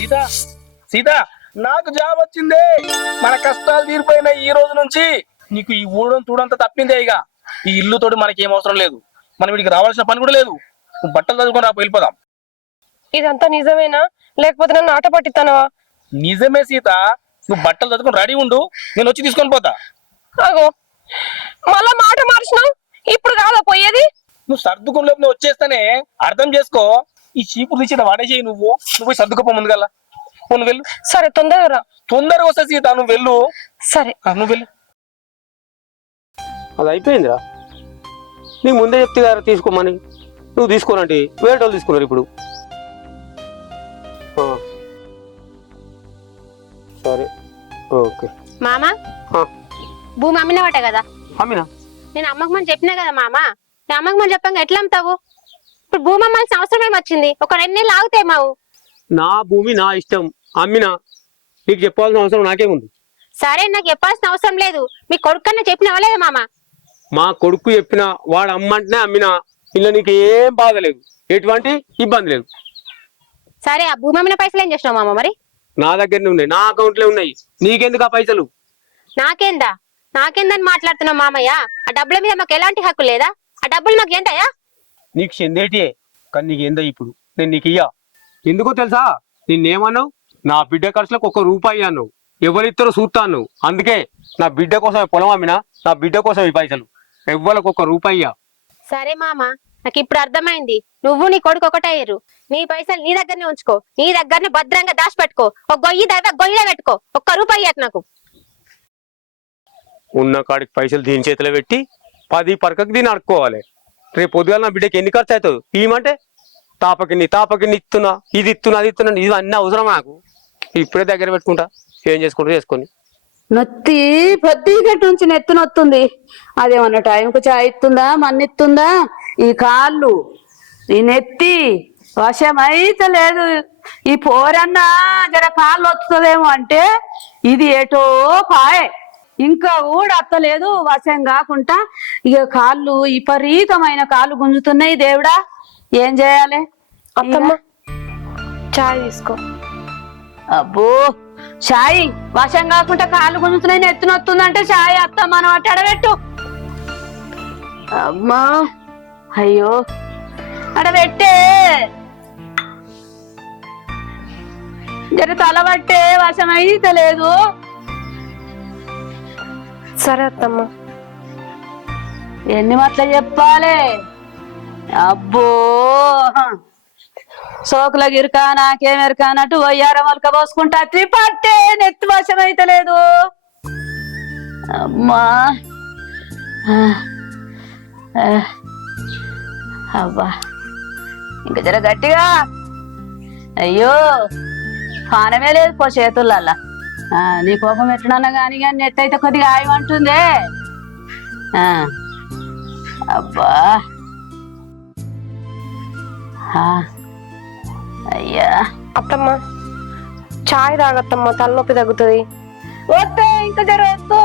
సీత సీత నాకు జాబ్ వచ్చిందే. మన కష్టాలు తీరిపోయిన ఈ రోజు నుంచి నీకు ఈ ఊడడం తూడంతా తప్పిందే. ఇక ఈ ఇల్లుతోటి మనకి ఏం అవసరం లేదు. మనం వీడికి రావాల్సిన పని కూడా లేదు. నువ్వు బట్టలు చదువుకొని రా, వెళ్ళిపోదాం. ఇదంతా నిజమేనా లేకపోతే నన్ను ఆట పట్టిస్తానవా? నిజమే సీత, నువ్వు బట్టలు చదువుకొని రెడీ ఉండు, నేను వచ్చి తీసుకొని పోతా. అగో మళ్ళా మాట మార్చినావు. ఇప్పుడు కాదా పోయేది? నువ్వు సర్దుకోలేపు నువ్వు వచ్చేస్తానే, అర్థం చేసుకో. ఈ చీపురు తీసి వాడేసేయి. నువ్వు పోయి సర్దుకోపో ముందుగల. నువ్వు వెళ్ళు. సరే తొందరగా. తొందరగా వస్తా సీత, నువ్వు వెళ్ళు. సరే నువ్వు వెళ్ళు. అది అయిపోయిందిరా. నీకు ముందే చెప్తే కదా తీసుకోమని. నువ్వు తీసుకోనంటే వేరే వాళ్ళు తీసుకున్నారు ఇప్పుడు. సరే ఓకే. మామ భూమి అమ్మినవాట కదా? అమ్మినా. నేను అమ్మకు మనం చెప్పినా కదా మామ. నేను అమ్మకు మనం చెప్పాక ఎట్లా అమ్ముతావు? ఇప్పుడు భూమి అమ్మాల్సిన అవసరం ఏమొచ్చింది? ఒక 2 నెలలు ఆగుతాయి మావు. నా భూమి నా ఇష్టం, అమ్మినా. నీకు చెప్పాల్సిన అవసరం నాకేముంది? సరే నాకు చెప్పాల్సిన అవసరం లేదు. మీ కొడుకన్నా చెప్పినవా లేదా మామ? మా కొడుకు చెప్పినా వాడు అమ్మంటేనే అమ్మినా. ఇలా నీకు ఏం బాధ లేదు, ఎటువంటి ఇబ్బంది లేదు. సరే ఆ భూమి అమ్మిన పైసలు ఏం చేసినావు మామ? మరి నా దగ్గరనే ఉన్నాయి, నా అకౌంట్లో ఉన్నాయి. నీకెందుకు ఆ పైసలు? నాకేందని మాట్లాడుతున్నావు మామయ్య? ఆ డబ్బుల మీద మాకు ఎలాంటి హక్కు లేదా? ఆ డబ్బులు మాకు ఏంటయ్యా? నీకు చెందేటియే, కానీ నీకు ఏందో ఇప్పుడు నేను నీకు ఇయ్యా. ఎందుకో తెలుసా? నిన్నేమన్నావు? నా బిడ్డ ఖర్చులకు 1 రూపాయి అన్నావు. ఎవరిద్దరు చూస్తాను. అందుకే నా బిడ్డ కోసం పొలం అమ్మినా, నా బిడ్డ కోసం ఈ పైసలు. ఎవ్వరికి 1 రూపాయి ఇయ్యా. సరే మామ, నాకు ఇప్పుడు అర్థమైంది. నువ్వు నీ కొడుకు ఒకటయ్యారు. నీ పైసలు నీ దగ్గరనే ఉంచుకో, నీ దగ్గరనే భద్రంగా దాచిపెట్టుకో. ఒక గొయ్యి దాకా గొయ్యిలో పెట్టుకో. 1 రూపాయి ఇయ్యకు నాకు. ఉన్న కాడికి పైసలు దీని చేతిలో పెట్టి 10 పరకకి దీన్ని అడుక్కోవాలి. రేపు పొద్దుగాల నా బిడ్డకి ఎన్ని ఖర్చు అవుతుంది ఇవ్వమంటే తాపకిన్ని ఇస్తున్నా, ఇది ఇస్తున్నా, అది ఇస్తున్నా. ఇది అన్నీ అవసరం నాకు. ఇప్పుడే దగ్గర పెట్టుకుంటా, ఏం చేసుకుంటా చేసుకొని. నొత్తి పొద్దుగట్టు నుంచి నెత్తి నొత్తుంది. అదేమన్నా టైంకు చాయ్ ఇస్తుందా, మన్నిస్తుందా? ఈ కాళ్ళు, ఈ నెత్తి వశమైతే లేదు. ఈ పోరన్నా జర కాళ్ళు వస్తుందేమో అంటే ఇది ఏటో పాయే. ఇంకా కూడా అత్తలేదు, వశం కాకుండా ఇక కాళ్ళు విపరీతమైన కాళ్ళు గుంజుతున్నాయి. దేవుడా ఏం చేయాలి? అత్తమ్మ చాయ్ తీసుకో. అబ్బో చాయ్ వశం కాకుండా కాళ్ళు గుంజుతున్నాయి, నెత్తినొస్తుందంటే చాయ్ అత్త మనం అట్ట అడబెట్టు. అమ్మా అయ్యో అడబెట్టే, జర తలబట్టే, వశం అయితే లేదు. సరే అత్తమ్మ. ఎన్ని మాటలు చెప్పాలి? అబ్బో సోకుల గిరికా నాకేమెరకా అన్నట్టు 1000 మొలక పోసుకుంటా పట్టే, నెత్తి వశం అయితే లేదు. అమ్మా అబ్బా ఇంకా జర గట్టిగా. అయ్యో పానమే లేదు పో చేతులల్లా. నీ కోపం ఎట్లన్నా కానీ నెట్ అయితే కొద్దిగా ఆయమంటుందే. అబ్బా అయ్యా అత్తమ్మ చాయ్ తాగత్తమ్మ, తలనొప్పి తగ్గుతుంది. వద్దు ఇంకా జర వద్దు,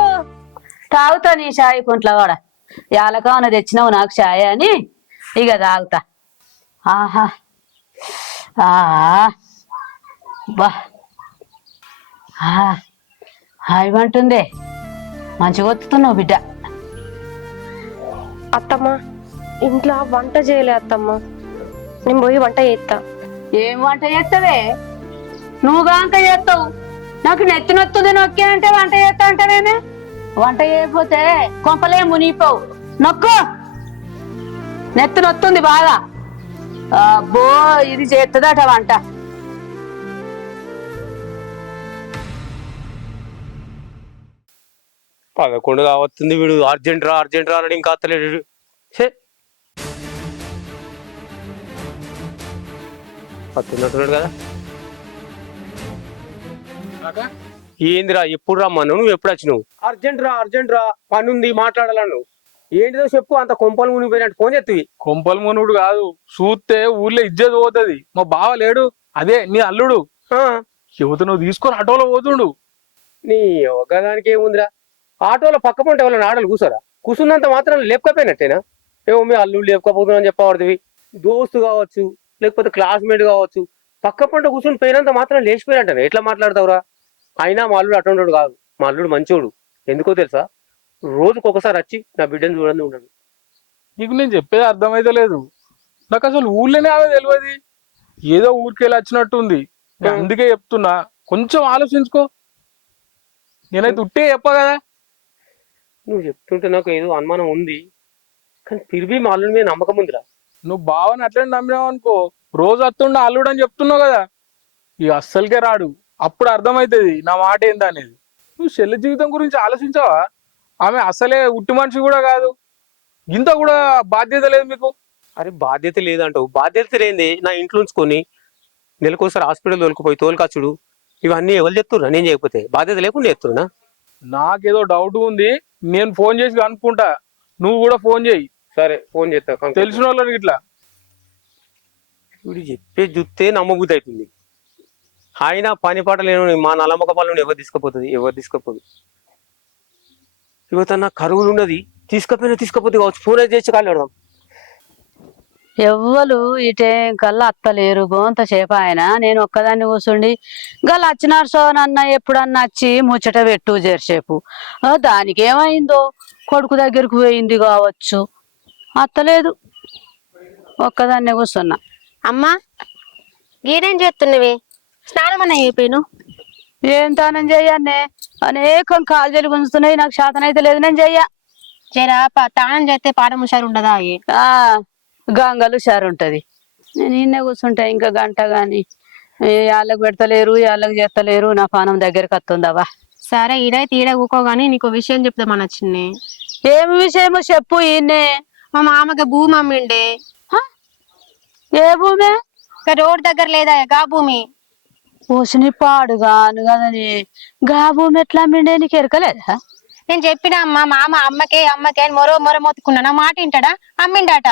తాగుతా నీ చాయ్ కుంట్ల కూడా. యాలకాన తెచ్చినావు నాకు చాయ్ అని ఇక తాగుతా. ఆహా బా హాయిమంటుందే. మంచిగా వస్తున్నావు బిడ్డ. అత్తమ్మ ఇంట్లో వంట చేయలే అత్తమ్మ, నేను పోయి వంట చేస్తా. ఏం వంట చేస్తావే? నువ్వు గాంక చేస్తావు. నాకు నెత్తి నొత్తుంది నొక్కే అంటే వంట చేస్తా అంటావేమే? వంట చేయకపోతే కొంపలే మునిగిపోవు. నొక్కు, నెత్తి నొత్తుంది బాగా. అబ్బో ఇది చేస్తుందట వంట. పదకొండు కావస్తుంది, వీడు అర్జెంట్ రా అని ఇంకా అత్తలేడు. అత్తున్నట్టున్నాడు కదా. ఏందిరా ఎప్పుడు రమ్మను? నువ్వు ఎప్పుడు వచ్చినావు? అర్జెంట్ రా పని ఉంది మాట్లాడాలను. ఏంటిదో చెప్పు. అంత కొంపలు మునిగిపోయినట్టు ఫోన్ చేస్తుంది. కొంపలు మునుడు కాదు, చూస్తే ఊర్లో ఇజ్జత్ పోతుంది. మా బావ లేడు, అదే నీ అల్లుడు. యువత నువ్వు తీసుకొని ఆటోలో పోతుండు. నీ ఒకదానికి ఏముందిరా? ఆటోలో పక్క పంట ఎవరైనా ఆటోలు కూర్చోరా? కూర్చున్నంత మాత్రం లేపకపోయినట్టేనా? ఏమో మీ అల్లుడు లేపకపోతున్నా చెప్పబడుతుంది. దోస్తు కావచ్చు, లేకపోతే క్లాస్మేట్ కావచ్చు, పక్క పంట కూర్చొని పోయినంత మాత్రం లేచిపోయినట్ట ఎట్లా మాట్లాడతావురా? అయినా మా అల్లుడు అటువంటివాడు కాదు, మా అల్లుడు మంచోడు. ఎందుకో తెలుసా, రోజుకు ఒకసారి వచ్చి నా బిడ్డను చూడండి ఉండడు. నీకు నేను చెప్పేది అర్థమైతే లేదు. నాకు అసలు ఊళ్ళోనే ఆమె తెలియదు, ఏదో ఊరికెళ్ళి వచ్చినట్టు ఉంది. నేను అందుకే చెప్తున్నా, కొంచెం ఆలోచించుకో. నేనైతే ఉట్టే చెప్పా కదా. నువ్వు చెప్తుంటే నాకు ఏదో అనుమానం ఉంది, కానీ తిరిగి మా అల్లుడి మీద నమ్మకం ఉందిరా. నువ్వు బావని అట్లనే నమ్మినావు అనుకో, రోజు వస్తుండ అల్లుడు అని చెప్తున్నావు కదా, ఇక అస్సలకే రాడు. అప్పుడు అర్థమవుతుంది నా మాట ఏందా అనేది. నువ్వు చెల్లి జీవితం గురించి ఆలోచించావా? ఆమె అసలే ఉట్టి మనిషి కూడా కాదు, ఇంత కూడా బాధ్యత లేదు మీకు. అరే బాధ్యత లేదంటావు, బాధ్యత లేదే నా ఇంట్లో ఉంచుకొని నెలకోసారి హాస్పిటల్ తోలుకుపోయి తోలుకచ్చుడు, ఇవన్నీ ఎవరు చెప్తున్నా? నేను చేయకపోతే బాధ్యత లేకుండా చెప్తున్నా. నాకేదో డౌట్ ఉంది, నేను ఫోన్ చేసి కనుక్కుంటా, నువ్వు కూడా ఫోన్ చేయి. సరే ఫోన్ చేస్తా. తెలిసిన వాళ్ళకి ఇట్లా వీడు చెప్పే చూస్తే నమ్మబుద్ధి అవుతుంది. ఆయన పని పాట లేను మా నల్లమ్మక పనులను ఎవరు తీసుకపోదు. ఇవత నా కరువులు ఉన్నది, తీసుకపోతే కావచ్చు. ఫోన్ అయితే చేసి కాళ్ళు పెడదాం. ఎవ్వరు ఇటే కల్లా అత్తలేరు గోంతసేపు ఆయన. నేను ఒక్కదాన్ని కూర్చుండి గల్లా వచ్చినారు సోనన్న ఎప్పుడన్నా వచ్చి ముచ్చట పెట్టు జరసేపు. దానికి ఏమైందో కొడుకు దగ్గరకు పోయింది కావచ్చు, అత్తలేదు. ఒక్కదాన్నే కూర్చున్నా. అమ్మా గీడేం చేస్తున్నవి? స్నానం అన్న అయిపోయాను. ఏం తానం చెయ్యన్నే, అనేకం కాలు గుంజుతున్నాయి, నాకు శాతనైతే లేదు, నేను చెయ్య. జరా తానం చేస్తే పాడం హుషారు ఉండదా? గంగలు ఉంటది. నేను ఇన్నే కూర్చుంటా ఇంకా గంట గాని, వాళ్ళకి పెడతలేరు, వాళ్ళకి చేస్తలేరు, నా పానం దగ్గరికి వస్తుందవా. సరే ఈడైతే ఈడ ఊకోగాని నీకు విషయం చెప్తామని వచ్చింది. ఏమి విషయమో చెప్పు. ఈయన్నే మా మామకి భూమి అమ్మిండే. ఏ భూమి? రోడ్ దగ్గర లేదా గా భూమి? పోసిని పాడుగాను కదని గా భూమి ఎట్లా అమ్మిండే, నీకు ఎరకలేదా? నేను చెప్పిన అమ్మ మామ అమ్మకే అని మొర మొత్తుకున్నా, నా మాట వింటాడా? అమ్మిండాట.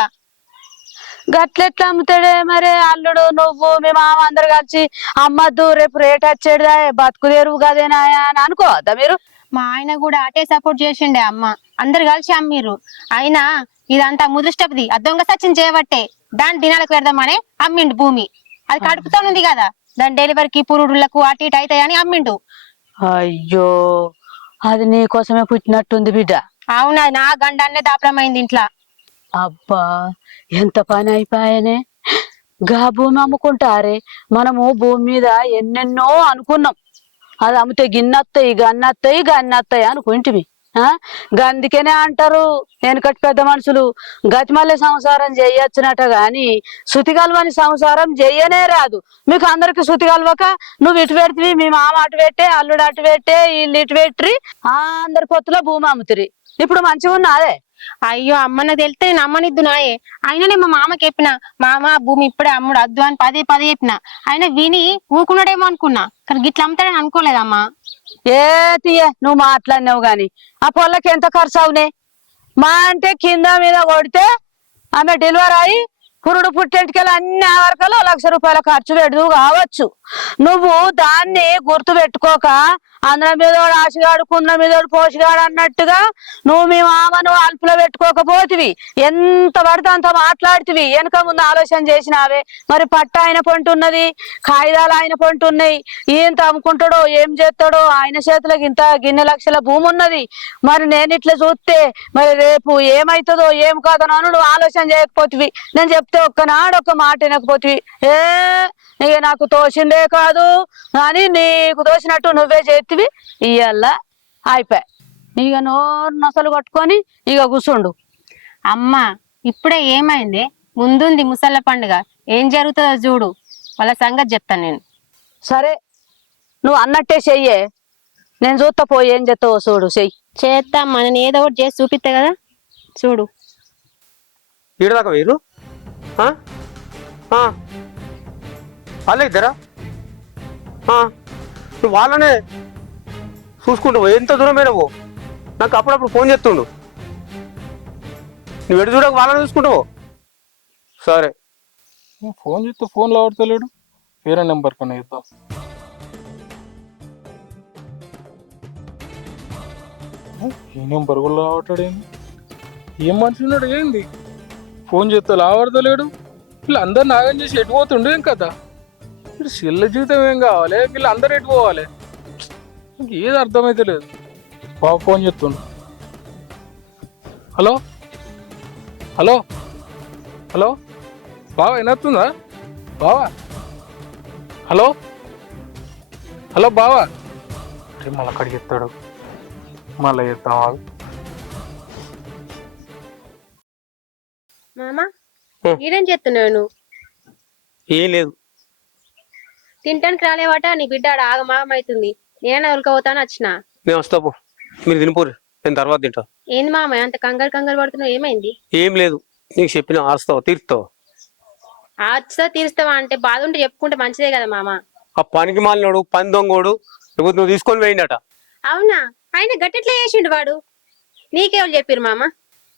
గట్లెట్లా అమ్ముతాడే మరి? అల్లుడు నువ్వు మీ మామ అందరు కలిసి అమ్మద్దు, రేపు రేట్ వచ్చేడుదా, బతుకు తెరువు కదేనా అని అనుకోవద్దా మీరు? మా ఆయన కూడా అటే సపోర్ట్ చేసిండే అమ్మ, అందరు కలిసి అమ్మిర్రు. అయినా ఇదంతా ముదృష్టపది అద్దొంగ సచిన్ చేయబట్టే దాని దినాలకు పెడదామని అమ్మిండు భూమి. అది కడుపుతానుంది కదా, దాని డెలివరీకి పురుడులకు అటు ఇటు అవుతాయని అమ్మిండు. అయ్యో, అది నీకోసమే పుట్టినట్టుంది బిడ్డ. అవునా, నా గండాన్నే దాపరమైంది ఇంట్లో. అబ్బా, ఎంత పని అయిపోయానే. గా భూమి అమ్ముకుంటారే, మనము భూమి మీద ఎన్నెన్నో అనుకున్నాం. అది అమ్మితే గిన్నత్తాయి, గన్నత్తాయి అనుకుంటివి. గందుకేనే అంటారు వెనకటి పెద్ద మనుషులు, గతిమల్లె సంసారం చెయ్యొచ్చునట గాని శృతి కలవని సంసారం చెయ్యనే రాదు. మీకు అందరికి శృతి కలవక నువ్వు ఇటు పెడితివి, మీ మామ అటు పెట్టే, అల్లుడు అటు పెట్టే, వీళ్ళు ఇటు పెట్టి అందరి పొత్తులో భూమి అమ్ముతురి. ఇప్పుడు మంచిగా ఉన్నదే. అయ్యో అమ్మ, నాకు తెలితే నేను అమ్మనిద్దు నాయే. అయినా మా మామకి చెప్పిన, మామ భూమి ఇప్పుడే అమ్ముడు అద్దు అని పదే చెప్పిన. ఆయన విని ఊకున్నాడేమో అనుకున్నా, కానీ గిట్లా అమ్ముతాడని అనుకోలేదమ్మా. ఏ తీయ, నువ్వు మాట్లాడినావు గాని ఆ పొల్లకి ఎంత ఖర్చు అవునే? మా అంటే కింద మీద కొడితే ఆమె డెలివరీ అయ్యి పురుడు పుట్టేంటికెళ్ళి అన్ని వరకలు ₹1,00,000 ఖర్చు పెడదు కావచ్చు. నువ్వు దాన్ని గుర్తు పెట్టుకోక అందరం మీదోడు ఆశగాడు, కుంద్రం మీదోడు పోషగాడు అన్నట్టుగా నువ్వు మీ మామను అల్పులో పెట్టుకోకపోతివి. ఎంత పడితే అంత మాట్లాడుతివి, వెనక ముందు ఆలోచన చేసినావే. మరి పట్ట ఆయన పొంటి ఉన్నది, కాగిదాలు ఆయన పొంటి ఉన్నాయి. ఈయంత అమ్ముకుంటాడో ఏం చేస్తాడో, ఆయన చేతులకు ఇంత గిన్నె లక్షల భూమి ఉన్నది. మరి నేను ఇట్లా చూస్తే మరి రేపు ఏమైతుందో ఏం కాదనో నువ్వు ఆలోచన చేయకపోతివి. నేను చెప్తే ఒక్కనాడు ఒక్క మాట వినకపోతివి. ఇక నాకు తోచిందే కాదు అని నీకు తోచినట్టు నువ్వే చేతివి. ఇయ్యాల అయిపోయి ఇక నోరు నొసలు కొట్టుకొని ఇక కూర్చుండు. అమ్మ ఇప్పుడే ఏమైంది? ముందుంది ముసళ్ళ పండుగ, ఏం జరుగుతుందో చూడు, వాళ్ళ సంగతి చెప్తాను నేను. సరే, నువ్వు అన్నట్టే చెయ్యే, నేను చూస్తా పోయి ఏం చేస్తావో చూడు. చెయ్యి. చేస్తామ్మా, నేను ఏదో ఒకటి చేసి చూపిస్తా కదా, చూడు. ఈడదాకా వేరు వాళ్ళే ఇద్దరా? నువ్వు వాళ్ళనే చూసుకుంటావు. ఎంత దూరమైనవో నాకు అప్పుడప్పుడు ఫోన్ చేస్తుండు. నువ్వు ఎటు చూడక వాళ్ళని చూసుకుంటావు. సరే, ఫోన్ చేస్తే ఫోన్లో ఆడతలేడు, వేరే నెంబర్ కన్నా ఇద్దాం. ఈ నెంబర్ కూడా లావటాడేంది? ఏం మనిషి ఉన్నాడు ఏంది? ఫోన్ చేస్తే లావడతలేడు. వీళ్ళు అందరు నాగం చేసి ఎటు పోతుండే ఏం కదా. చెల్ల జీవితం ఏం కావాలి వీళ్ళు అందరు ఎటు పోవాలి నాకు ఏది అర్థమైతే లేదు బాబు ఫోన్ చేస్తుండు హలో హలో హలో బావా వినొస్తుందా బావా హలో హలో బావా అరే మళ్ళీ అక్కడికి ఎత్తాడు మళ్ళీ ఎత్తాం మామా ఈడేం చేస్తున్నావు నువ్వు ఏం లేదు తింటానికి రాలేవాట నీ బిడ్డ ఆడ ఆగమాగమైతుంది నేనే ఉలకపోతాను వచ్చిన నేను వస్తా పో మీరు తినిపోరు నేను తర్వాత తింటా ఏంది మామయ్య అంత కంగారు పడుతున్నావు ఏమైంది ఏం లేదు నీకు చెప్పిన ఆస్తావు తీరుస్తావు ఆస్తా తీరుస్తావా అంటే బాధ ఉంటే చెప్పుకుంటే మంచిదే కదా మామ ఆ పనికి మాలినోడు పని దొంగోడు లేకపోతే నువ్వు తీసుకొని పోయిండట అవునా ఆయన గట్టెట్లా చేసిండు వాడు నీకేవాళ్ళు చెప్పారు మామ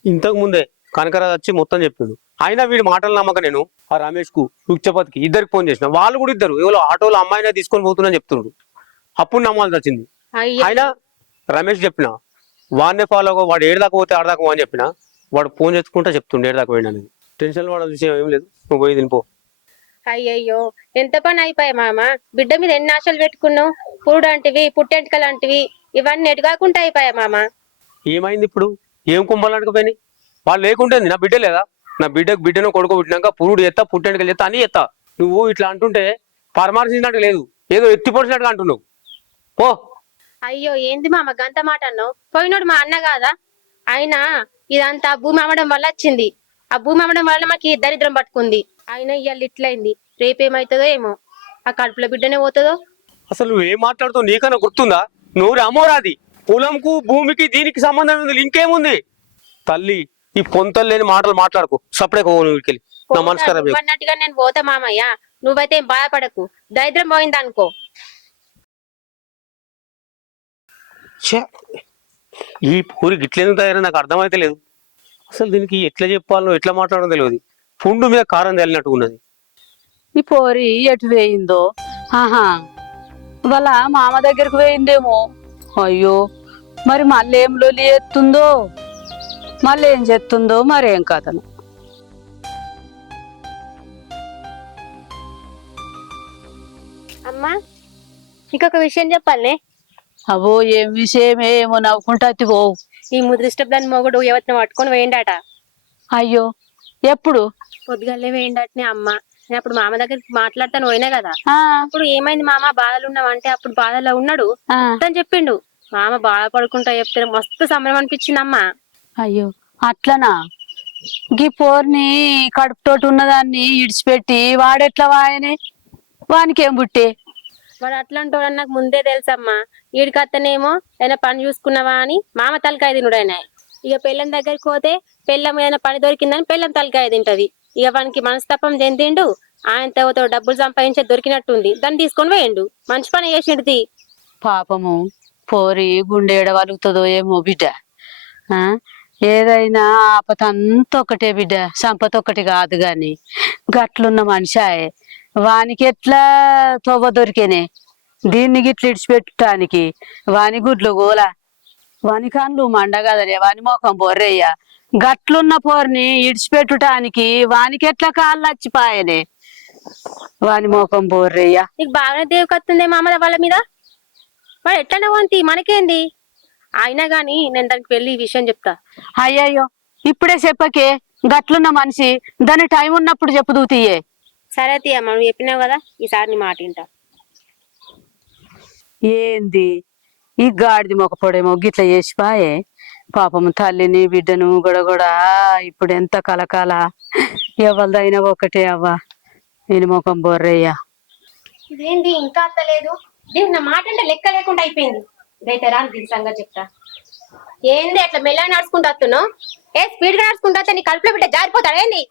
ఇంతకు ముందే కనకరాజు వచ్చి మొత్తం చెప్పిండు అయినా వీడి మాటలు నమ్మక నేను ఆ రమేష్ కు రుక్చపతికి ఇద్దరికి ఫోన్ చేసిన వాళ్ళు కూడా ఇద్దరు ఎవరో ఆటోలో అమ్మాయినే తీసుకొని పోతున్నా చెప్తున్నాడు అప్పుడు నమ్మాల్సి వచ్చింది అయ్యా అయినా రమేష్ చెప్పిన వాడినే ఫాలో అవ్వ వాడు ఏడదాకా పోతే ఆడదాకా అని చెప్పిన వాడు ఫోన్ చేసుకుంటా చెప్తుండే ఏడదాకా పోయినా అనేది టెన్షన్ పడాల్సిన విషయం ఏం లేదు నువ్వు పోయి తినిపో అయ్యయ్యో ఎంత పని అయిపోయా మామ బిడ్డ మీద ఎన్ని ఆశలు పెట్టుకున్నావు పురుడు అంటివి పుట్టెంటికలు అంటివి ఇవన్నీ ఎటు కాకుండా అయిపోయా మామ ఏమైంది ఇప్పుడు ఏం కుంభలాడకపోయినాయి వాళ్ళు లేకుంటుంది నా బిడ్డ లేదా నా బిడ్డను కొడుకు పుట్టినాక పురుడు ఎత్తా పుట్టెంటికలు ఎత్తా అని ఎత్తా నువ్వు ఇట్లా అంటుంటే పరామర్శించినట్టు లేదు ఏదో ఎత్తిపొడిచినట్టుగా అంటున్నావు పో అయ్యో ఏంది మామ గంత మాట అన్నావు పోయినోడు మా అన్న కాదా అయినా ఇదంతా భూమి అమ్మడం వల్ల వచ్చింది ఆ భూమి అమ్మడం వల్ల మాకు ఈ దరిద్రం పట్టుకుంది అయినా ఇవాళ ఇట్లయింది రేపేమవుతుందో ఏమో ఆ కడుపులో బిడ్డనే పోతుందో అసలు నువ్వు ఏం మాట్లాడుతావు నీకన్నా గుర్తుందా నూరు అమోరాది పొలంకు భూమికి దీనికి సంబంధం ఉంది ఇంకేముంది తల్లి ఈ పొంతలు లేని మాటలు మాట్లాడుకో సపడే ఊరికెళ్ళి నా మనస్కారం అన్నట్టుగా నేను పోతా మామయ్య నువ్వైతే ఏం బాధపడకు దరిద్రం పోయింది అనుకో ఈ పూరి గిట్లేందుకు తయారని నాకు అర్థమైతే లేదు అసలు దీనికి ఎట్లా చెప్పాలో ఎట్లా మాట్లాడడం తెలియదు పుండు మీద కారం తేలినట్టుకున్నది ఈ పోరి ఎటు వేయిందో ఆహా వాళ్ళ మామ దగ్గరకు వేయిందేమో అయ్యో మరి మళ్ళీ ఏం లొలి ఎత్తుందో మళ్ళీ ఏం చేస్తుందో మరేం కథను అమ్మా ఇంకొక విషయం చెప్పాలనే అవో ఏం విషయమే ఏమో నవ్వుకుంటా ఓ ఈ ముదృష్టపు దాని మొగుడు ఎవరిని పట్టుకొని వేయండాట అయ్యో ఎప్పుడు పొద్దుగాలే వేయండటనే అమ్మ నేను అప్పుడు మామ దగ్గరికి మాట్లాడతాను పోయినా కదా ఆ అప్పుడు ఏమైంది మామ బాధలు ఉన్నావు అంటే అప్పుడు బాధలో ఉన్నాడు ఆ అని చెప్పిండు మామ బాధపడుకుంటా చెప్తే మస్తు సంబరం అనిపించింది అమ్మ అయ్యో అట్లనా గీ పోర్ని కడుపుతోటి ఉన్నదాన్ని ఇడిచిపెట్టి వాడెట్లా వాయనే వానికేం బుట్టే వాడు అట్లాంటి వాడు నాకు ముందే తెలుసమ్మా వీడికి అత్తనేమో ఏదైనా పని చూసుకున్నావా అని మామ తలకాయ తినుడు ఆయన ఇక పెళ్ళం దగ్గరికి పోతే పెళ్ళం ఏదైనా పని దొరికిందని పెళ్ళం తలకాయ తింటది ఇక వానికి మనస్తత్వం చెందిండు ఆయనతో డబ్బులు సంపాదించే దొరికినట్టుంది దాన్ని తీసుకొని పోయిండు మంచి పని చేసిండు పాపము పోరి గుండె ఎడవలుగుతుందో ఏమో బిడ్డ ఆ ఏదైనా ఆపత అంత ఒకటే బిడ్డ సంపత ఒకటి కాదు గాని గట్లున్న మనిషాయే వానికి ఎట్లా తోవ దొరికేనే దీన్ని గిట్ల ఇడిచిపెట్టడానికి వాని గుడ్లు గోల వాని కన్లు మండ కదనే వాని మొఖం బొర్రయ్య గట్లున్న పోరిని ఇడిచిపెట్టడానికి వానికి ఎట్లా కాళ్ళు వచ్చిపాయనే వాని మొఖం బొర్రయ్య నీకు బాగానే దేవకత్తుందే మామ వాళ్ళ మీద వాడు ఎట్లనే వంతి మనకేంది అయినా గాని నేను దానికి వెళ్ళి ఈ విషయం చెప్తా అయ్యయ్యో ఇప్పుడే చెప్పకే గట్లున్న మనిషి దాని టైం ఉన్నప్పుడు చెప్పుదూ తీయే సరే తీయ మనం చెప్పినావు కదా ఈసారి నీ మాట వింటా ఏంది ఈ గాడిది మొక్కపోడేమో గిట్ల చేసిపాయే పాపము తల్లిని బిడ్డను గొడగొడ ఇప్పుడు ఎంత కలకాల ఎవరిదైనా ఒకటే అవ్వ నేను మొఖం బొర్రయ్యా ఇదేంది ఇంకా అత్తలేదు దీని నా మాట అంటే లెక్క లేకుండా అయిపోయింది ఇదైతే రాని దీని సంగతి చెప్తా ఏంది అట్లా మెల్లగా నడుచుకుంటూ వస్తున్నావు ఏ స్పీడ్ గా నడుచుకుంటూ వస్తే నీ కడుపులో బిడ్డ జారిపోతాడు ఏంది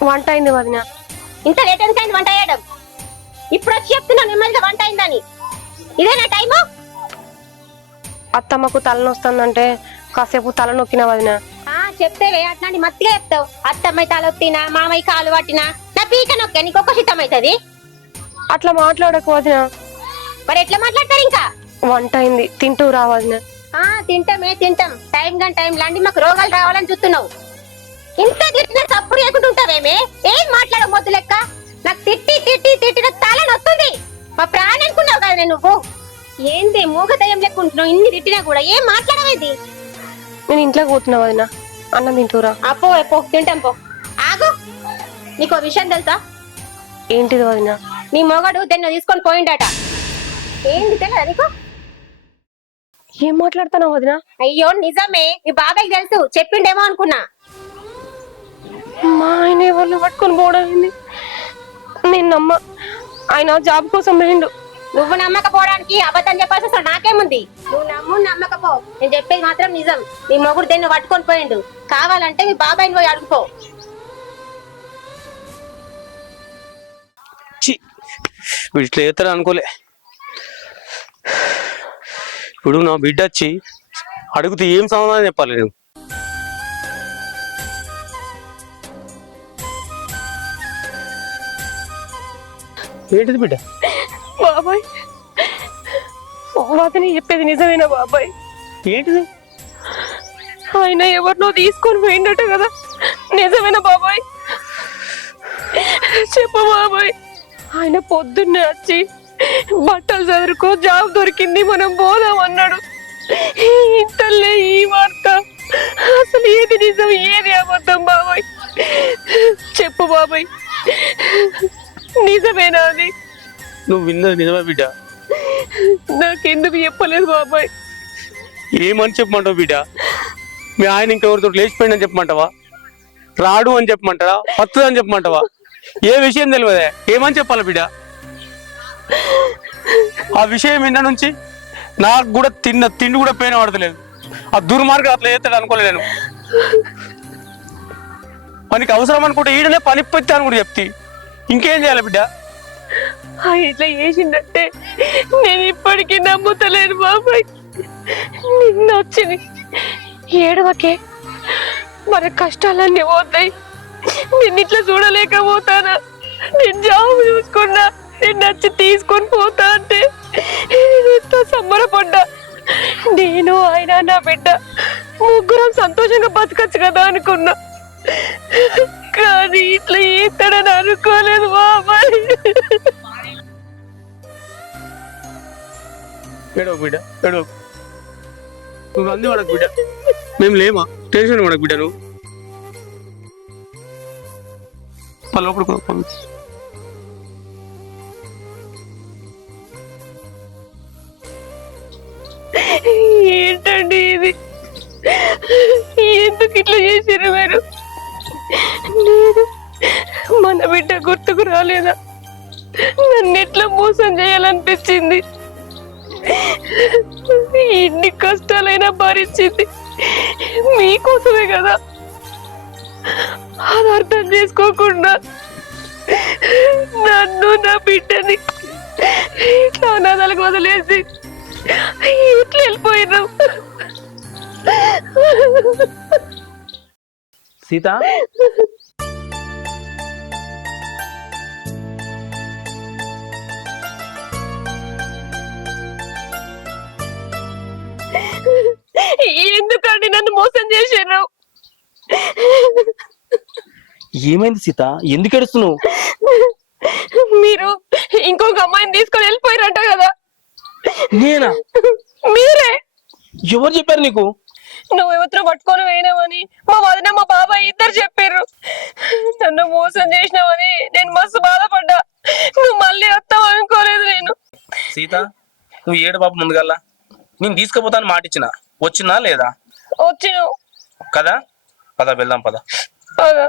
వంట అయింది వదిన ఇంత లేట్ ఎందుకైంది వంట చేయడం ఇప్పుడు వచ్చి చెప్తున్నా నెమ్మదిగా వంట అయిందని ఇదే నా టైము అత్తమ్మకు తలనొస్తుందంటే కాసేపు తల నొక్కిన వదిన చెప్తేవే అట్లాంటి మత్తిగా చెప్తావు అత్తమ్మాయి తలొత్తినా మామయ్య కాలు పట్టినా నా పీక నొక్కే నీకు ఒక్క శితం అవుతుంది అట్లా మాట్లాడకు వదిన మరి ఎట్లా మాట్లాడతారు ఇంకా వంట అయింది తింటూ రా వదిన తింటామే తింటాం టైం కానీ టైం లాంటి మాకు రోగాలు రావాలని చూస్తున్నావు ఇంత తిట్టిన తప్పుడు చేసుకుంటుంటావేమే ఏం మాట్లాడబోతు లెక్క నాకు తిట్టి తిట్టి తిట్టి నాకు తల నొస్తుంది. మా ప్రాణం అనుకున్నావు కదా నువ్వు. ఏంది మూగ దయ్యం లెక్కుంటున్నావు? ఇన్ని తిట్టినా కూడా ఏం మాట్లాడవేది? నేను ఇంట్లోకి పోతున్నా వదిన, అన్నం తింటూరా. అపో ఎపో తింటాం పో. ఆగు, నీకు విషయం తెలుసా? ఏంటిది వదిన? నీ మొగడు దాన్ని తీసుకొని పోయిండట. ఏంది తెలియదా నీకు? ఏం మాట్లాడుతున్నావు వదిన? అయ్యో నిజమే, మీ బాబాయ్కి తెలుసు, చెప్పిండేమో అనుకున్నా. మా ఆయన ఎవరిని పట్టుకొని పోవడం ఏంది? నేను నమ్మ, ఆయన జాబ్ కోసం పోయిండు. నువ్వు నమ్మకపోవడానికి అబద్ధం చెప్పాల్సి అసలు నాకేముంది? నువ్వు నమ్మకపో, నేను చెప్పేది మాత్రం నిజం. నీ మొగుడు దేన్ని పట్టుకొని పోయిండు. కావాలంటే మీ బాబాయ్ని పోయి అడుగుపో. వీడు ఇట్లా చేస్తాడు అనుకోలే. ఇప్పుడు నా బిడ్డ వచ్చి అడిగితే ఏం సమాధానం చెప్పాలి నేను? ఏంటిది బిడ్డ? బాబాయ్, వదిన చెప్పేది నిజమేనా బాబాయ్? ఏంటిది? ఆయన ఎవరినో తీసుకొని పోయిండట కదా, నిజమేనా బాబాయ్? చెప్పు బాబాయ్. ఆయన పొద్దున్నే వచ్చి బట్టలు చదువుకో, జాబ్ దొరికింది, మనం పోదాం అన్నాడు. ఇంతలే ఈ వార్త. అసలు ఏది నిజం ఏది అబద్ధం బాబాయ్? చెప్పు బాబాయ్, నిజమేనా అది? నువ్వు విన్నది నిజమే బిడ్డ. నాకెందుకు చెప్పలేదు బాబాయ్? ఏమని చెప్పమంటావు బిడ్డ? మీ ఆయన ఇంకెవరితో లేచిపోయిందని చెప్పమంటావా? రాడు అని చెప్పమంటావా? పత్తు అని చెప్పమంటావా? ఏ విషయం తెలియదే, ఏమని చెప్పాలి బిడ్డ? ఆ విషయం విన్న నుంచి నాకు కూడా తిండి కూడా పేన పడతలేదు. ఆ దుర్మార్గం అట్లా చేస్తాడు అనుకోలేదు నేను. మనకి అవసరం అనుకుంటే ఈడనే పని పెట్టాను కూడా చెప్తే ఇంకేం చేయాలి బిడ్డ? ఇట్లా చేసిందంటే నేను ఇప్పటికీ నమ్ముతలేను బాబాయ్. నిన్న వచ్చింది ఏడవకే, మన కష్టాలన్నీ పోతాయి. నిన్ను ఇట్లా చూడలేకపోతానా? నేను జాబ్ చూసుకున్నా, నేను నచ్చి తీసుకొని పోతా అంటే ఎంతో సంబరపడ్డా. నేను ఆయన నా బిడ్డ ముగ్గురం సంతోషంగా బతకచ్చు కదా అనుకున్నా. కానీ ఇట్లా ఏతాడని అనుకోలేదు బాబాయ్. ఏడవ బిడ్డ, ఏడవ. నువ్వు అంది వాడకు బిడ్డ, మేము లేమా? టెన్షన్ వాడకు బిడ్డ. నువ్వు లోపల ఏంటండి ఇది? ఎందుకు ఇట్లా చేసారు మీరు? నేను మన బిడ్డ గుర్తుకు రాలేదా? నన్ను ఎట్లా మోసం చేయాలనిపించింది? ఎన్ని కష్టాలైనా భరించింది మీకోసమే కదా. అది అర్థం చేసుకోకుండా నన్ను నా బిడ్డని ఇట్లా అనాథాలకు వదిలేసి ఇట్లా వెళ్ళిపోయినాం. సీత, ఎందుకండి నన్ను మోసం చేశారు? ఏమైంది సీత? ఎందుకు ఏడుస్తున్నావు? మీరు ఇంకొక అమ్మాయిని తీసుకొని వెళ్ళిపోయారంట కదా. నేనా? మీరే. ఎవరు చెప్పారు నీకు? నువ్వు ఎవరితో పట్టుకొని పోయినావని మా వదిన మా బాబాయ్ ఇద్దరు చెప్పారు. నన్ను మోసం చేసినావని నేను మస్తు బాధపడ్డా. నువ్వు మళ్ళీ వస్తావు అనుకోలేదు నేను. సీత, నువ్వు ఏడు బాబు ముందుగల్లా నేను తీసుకుపోతాను మాట ఇచ్చిన, వచ్చినా లేదా? వచ్చినావు కదా? పద వెళ్దాం, పద. బాగా